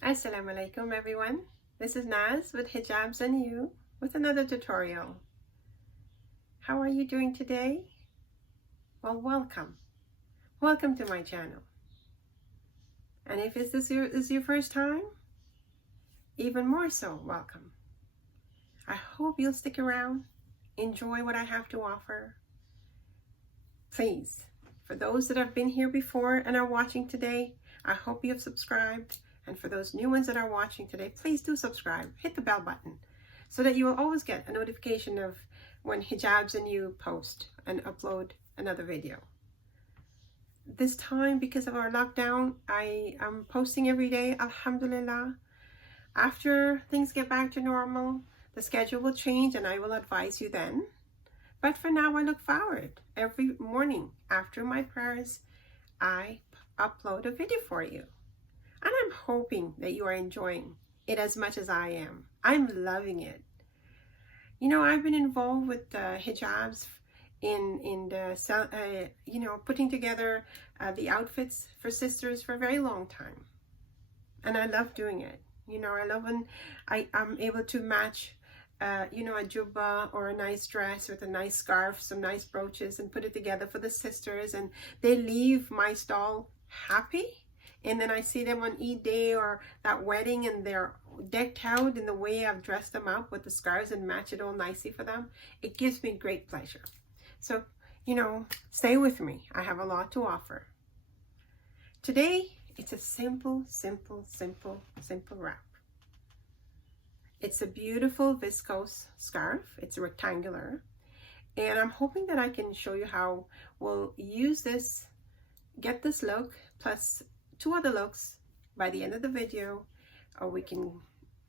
Assalamualaikum everyone. This is Naz with Hijabz&You with another tutorial. How are you doing today? Well, welcome. Welcome to my channel. And if this is your first time, even more so, welcome. I hope you'll stick around, enjoy what I have to offer. Please, for those that have been here before and are watching today, I hope you have subscribed. And for those new ones that are watching today, please do subscribe. Hit the bell button so that you will always get a notification of when Hijabz&You post and upload another video. This time, because of our lockdown, I am posting every day, alhamdulillah. After things get back to normal, the schedule will change and I will advise you then. But for now, I look forward. Every morning after my prayers, I upload a video for you. And I'm hoping that you are enjoying it as much as I am. I'm loving it. You know, I've been involved with hijabs in the, putting together the outfits for sisters for a very long time. And I love doing it. You know, I love when I'm able to match, a jubba or a nice dress with a nice scarf, some nice brooches, and put it together for the sisters. And they leave my stall happy. And then I see them on Eid Day or that wedding and they're decked out in the way I've dressed them up with the scarves and match it all nicely for them. It gives me great pleasure. So, stay with me. I have a lot to offer. Today, it's a simple wrap. It's a beautiful viscose scarf. It's rectangular. And I'm hoping that I can show you how we'll use this, get this look, plus 2 other looks by the end of the video, or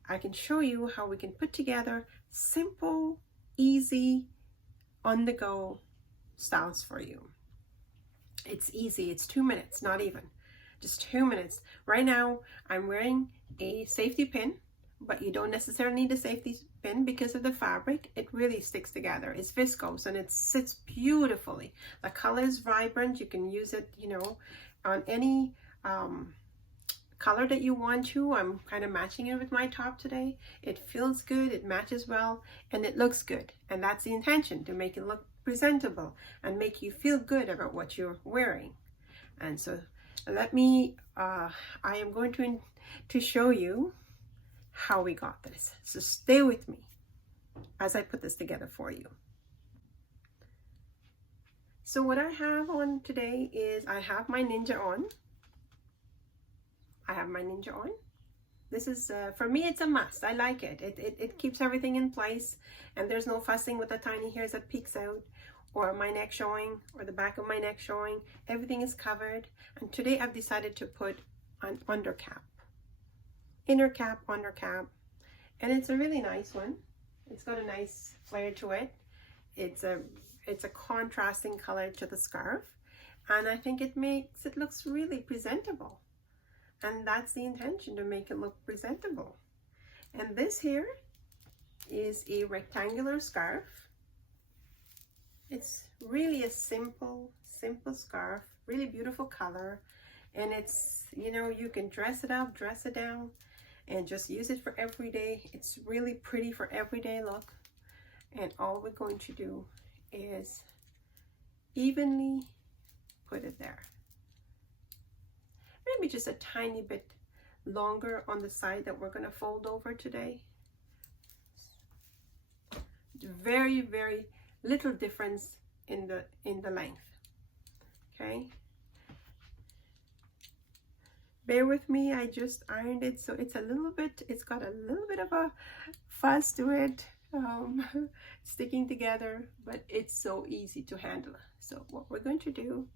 I can show you how we can put together simple, easy, on-the-go styles for you. It's easy. It's 2 minutes, not even. Just 2 minutes. Right now, I'm wearing a safety pin, but you don't necessarily need a safety pin because of the fabric. It really sticks together. It's viscose and it sits beautifully. The color is vibrant. You can use it, on any color that you want to. I'm kind of matching it with my top today. It feels good, it matches well, and it looks good. And that's the intention, to make it look presentable and make you feel good about what you're wearing. And so let me, I am going to show you how we got this. So stay with me as I put this together for you. So what I have on today is I have my ninja on. This is, for me, it's a must. I like it. It keeps everything in place, and there's no fussing with the tiny hairs that peeks out, or my neck showing, or the back of my neck showing. Everything is covered. And today I've decided to put an undercap. Inner cap, undercap. And it's a really nice one. It's got a nice flare to it. It's a contrasting color to the scarf. And I think it looks really presentable. And that's the intention, to make it look presentable. And this here is a rectangular scarf. It's really a simple scarf, really beautiful color. And it's, you can dress it up, dress it down, and just use it for every day. It's really pretty for everyday look. And all we're going to do is evenly put it there. Maybe just a tiny bit longer on the side that we're going to fold over today. Very little difference in the length. Okay, bear with me. I just ironed it, so it's got a little bit of a fuzz to it, sticking together, but it's so easy to handle. So what we're going to do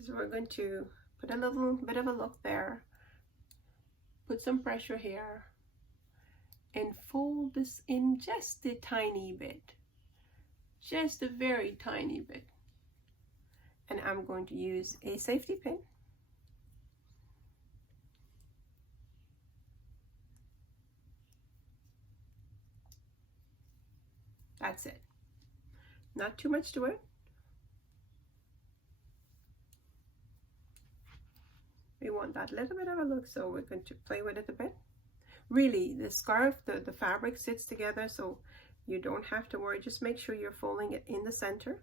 is we're going to put a little bit of a look there, put some pressure here, and fold this in just a tiny bit, just a very tiny bit. And I'm going to use a safety pin. That's it. Not too much to it. We want that little bit of a look, so we're going to play with it a bit. Really, the scarf, the fabric sits together, so you don't have to worry. Just make sure you're folding it in the center.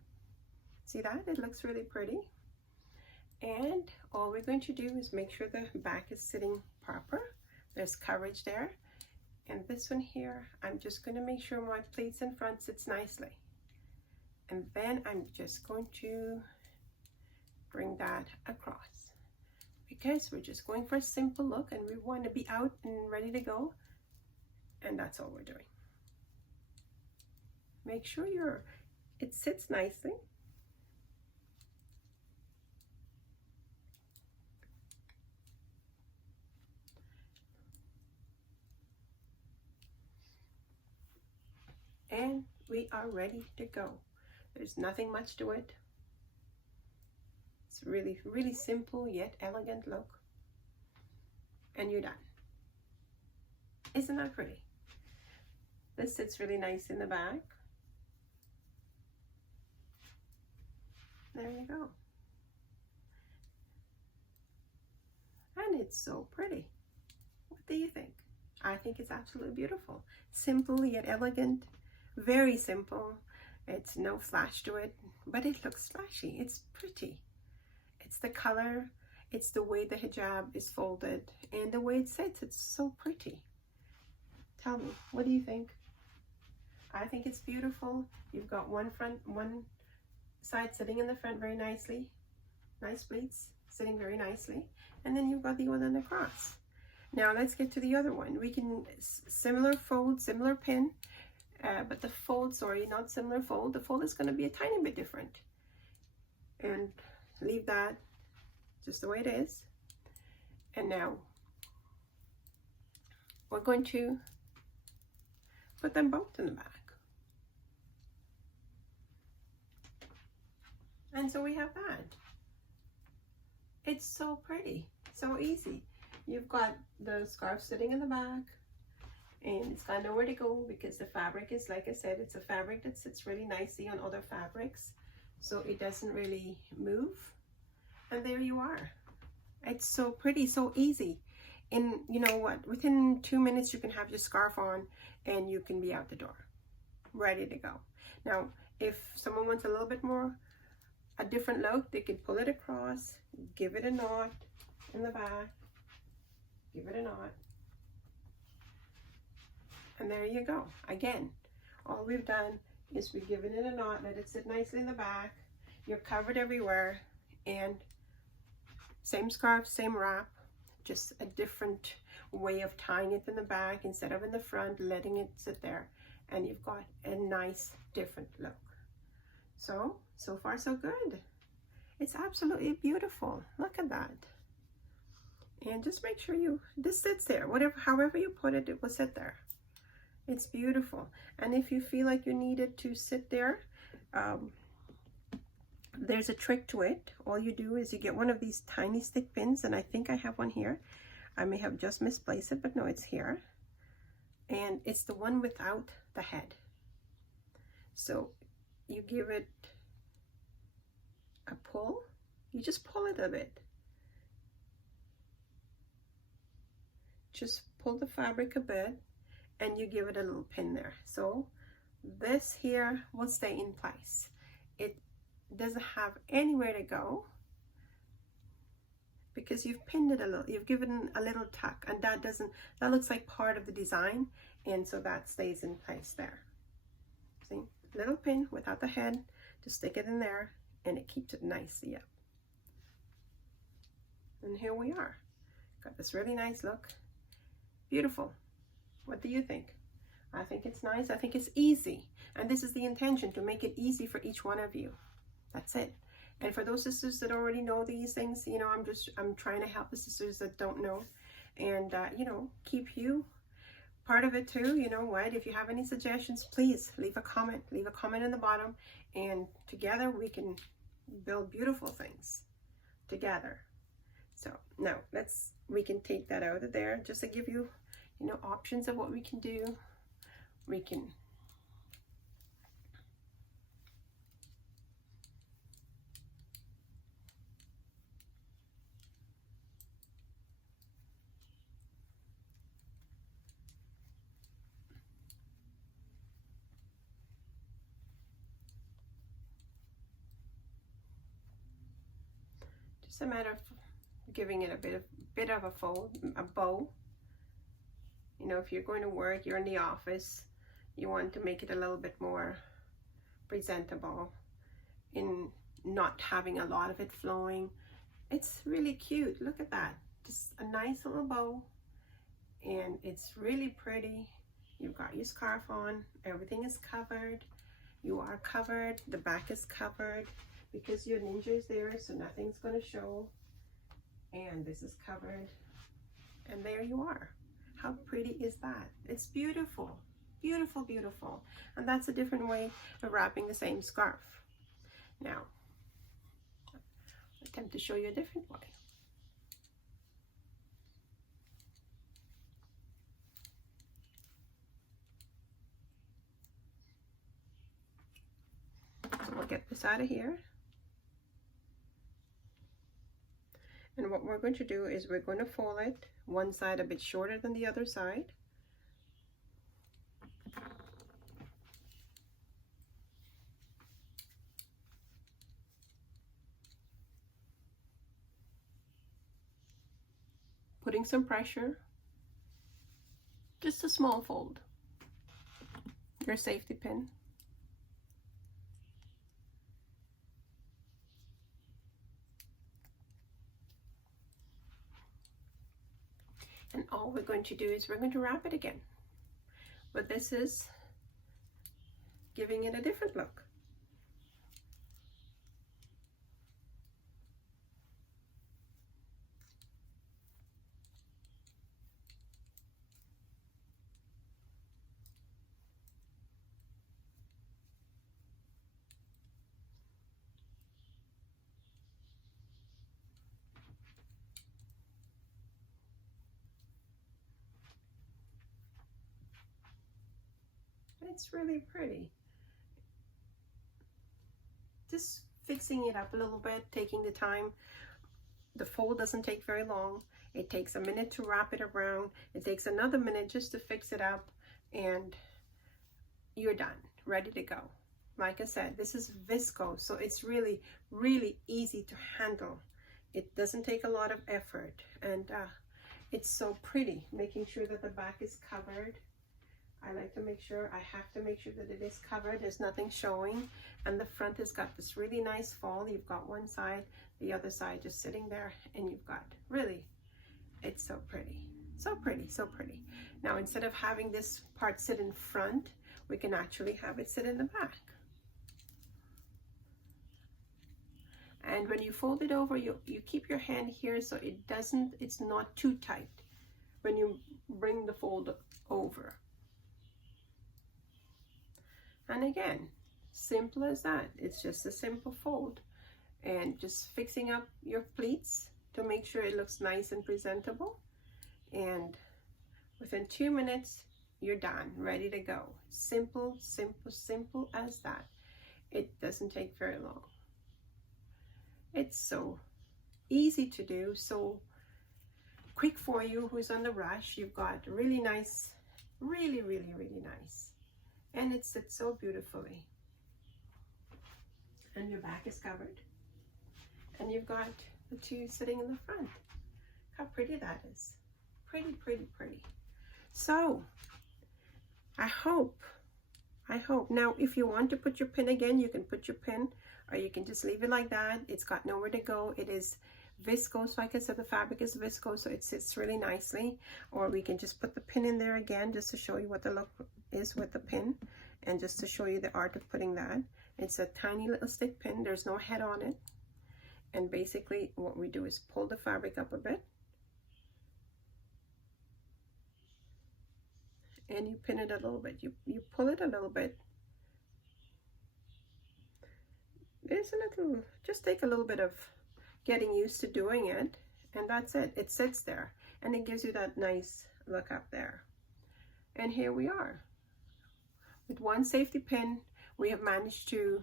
See that? It looks really pretty. And all we're going to do is make sure the back is sitting proper. There's coverage there. And this one here, I'm just going to make sure my pleats in front sits nicely. And then I'm just going to bring that across, because we're just going for a simple look and we want to be out and ready to go. And that's all we're doing. Make sure it sits nicely. And we are ready to go. There's nothing much to it. It's really, really simple yet elegant look. And you're done. Isn't that pretty? This sits really nice in the back. There you go. And it's so pretty. What do you think? I think it's absolutely beautiful. Simple yet elegant. Very simple. It's no flash to it, but it looks flashy. It's pretty. It's the color, it's the way the hijab is folded, and the way it sits. It's so pretty. Tell me, what do you think? I think it's beautiful. You've got one side sitting in the front very nicely. Nice pleats sitting very nicely. And then you've got the one on the cross. Now let's get to the other one. We can similar fold, similar pin. But the fold, sorry, not similar fold. The fold is going to be a tiny bit different. And leave that just the way it is. And now we're going to put them both in the back. And so we have that. It's so pretty, so easy. You've got the scarf sitting in the back. And it's got nowhere to go because the fabric is, like I said, it's a fabric that sits really nicely on other fabrics, so it doesn't really move. And there you are. It's so pretty, so easy. And you know what, within 2 minutes you can have your scarf on and you can be out the door ready to go. Now if someone wants a little bit more, a different look, they can pull it across, give it a knot in the back, give it a knot. And there you go. Again, all we've done is we've given it a knot, let it sit nicely in the back. You're covered everywhere, and same scarf, same wrap, just a different way of tying it in the back instead of in the front, letting it sit there. And you've got a nice different look. So far so good. It's absolutely beautiful. Look at that. And just make sure this sits there. However you put it, it will sit there. It's beautiful. And if you feel like you need it to sit there, there's a trick to it. All you do is you get one of these tiny stick pins, and I think I have one here. I may have just misplaced it, but no, it's here. And it's the one without the head. So you give it a pull. You just pull it a bit. Just pull the fabric a bit, and you give it a little pin there. So this here will stay in place. It doesn't have anywhere to go because you've pinned it a little, you've given a little tuck, and that looks like part of the design, and so that stays in place there. See, little pin without the head to stick it in there, and it keeps it nicely up. And here we are. Got this really nice look. Beautiful. What do you think? I think it's nice. I think it's easy. And this is the intention, to make it easy for each one of you. That's it. And for those sisters that already know these things, you know, I'm trying to help the sisters that don't know, and you know, keep you part of it too. You know what? If you have any suggestions, please leave a comment. Leave a comment in the bottom, and together we can build beautiful things together. So now we can take that out of there just to give you, you know, options of what we can do. We can Just a matter of giving it a bit of a fold, a bow. You know, if you're going to work, you're in the office, you want to make it a little bit more presentable in not having a lot of it flowing. It's really cute. Look at that. Just a nice little bow, and it's really pretty. You've got your scarf on, everything is covered. You are covered, the back is covered because your ninja is there, so nothing's going to show. And this is covered, and there you are. How pretty is that? It's beautiful, beautiful, beautiful. And that's a different way of wrapping the same scarf. Now, I'll attempt to show you a different way. So we'll get this out of here. And what we're going to do is we're going to fold it one side a bit shorter than the other side. Putting some pressure, just a small fold, your safety pin. And all we're going to do is we're going to wrap it again. But this is giving it a different look. It's really pretty. Just fixing it up a little bit, taking the time. The fold doesn't take very long. It takes a minute to wrap it around. It takes another minute just to fix it up, and you're done, ready to go. Like I said, this is viscose, so it's really, really easy to handle. It doesn't take a lot of effort, and it's so pretty, making sure that the back is covered. I like to make sure, I have to make sure that it is covered, there's nothing showing. And the front has got this really nice fall. You've got one side, the other side just sitting there, and you've got, really, it's so pretty. So pretty, so pretty. Now, instead of having this part sit in front, we can actually have it sit in the back. And when you fold it over, you keep your hand here so it doesn't, it's not too tight when you bring the fold over. And again, simple as that. It's just a simple fold, and just fixing up your pleats to make sure it looks nice and presentable. And within 2 minutes, you're done, ready to go. Simple, simple, simple as that. It doesn't take very long. It's so easy to do, so quick for you who's on the rush. You've got really nice, really, really, really nice. And it sits so beautifully. And your back is covered. And you've got the two sitting in the front. How pretty that is. Pretty, pretty, pretty. So, I hope. Now, if you want to put your pin again, you can put your pin, or you can just leave it like that. It's got nowhere to go. It is viscose, like I said, the fabric is viscose, so it sits really nicely. Or we can just put the pin in there again, just to show you what the look is with the pin, and just to show you the art of putting that. It's a tiny little stick pin. There's no head on it. And basically what we do is pull the fabric up a bit, and you pin it a little bit. You pull it a little bit. There's a little, just take a little bit of getting used to doing it, and that's it. It sits there, and it gives you that nice look up there. And here we are. With one safety pin, we have managed to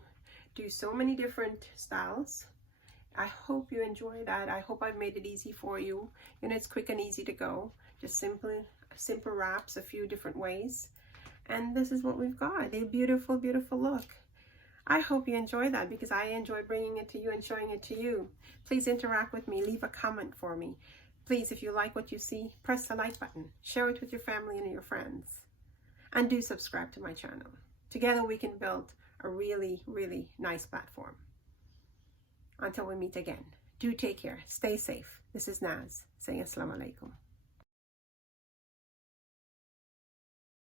do so many different styles. I hope you enjoy that. I hope I've made it easy for you. And it's quick and easy to go. Just simple wraps a few different ways. And this is what we've got. A beautiful, beautiful look. I hope you enjoy that, because I enjoy bringing it to you and showing it to you. Please interact with me. Leave a comment for me. Please, if you like what you see, press the like button. Share it with your family and your friends. And do subscribe to my channel. Together we can build a really, really nice platform. Until we meet again, do take care. Stay safe. This is Naz saying Assalamu alaikum.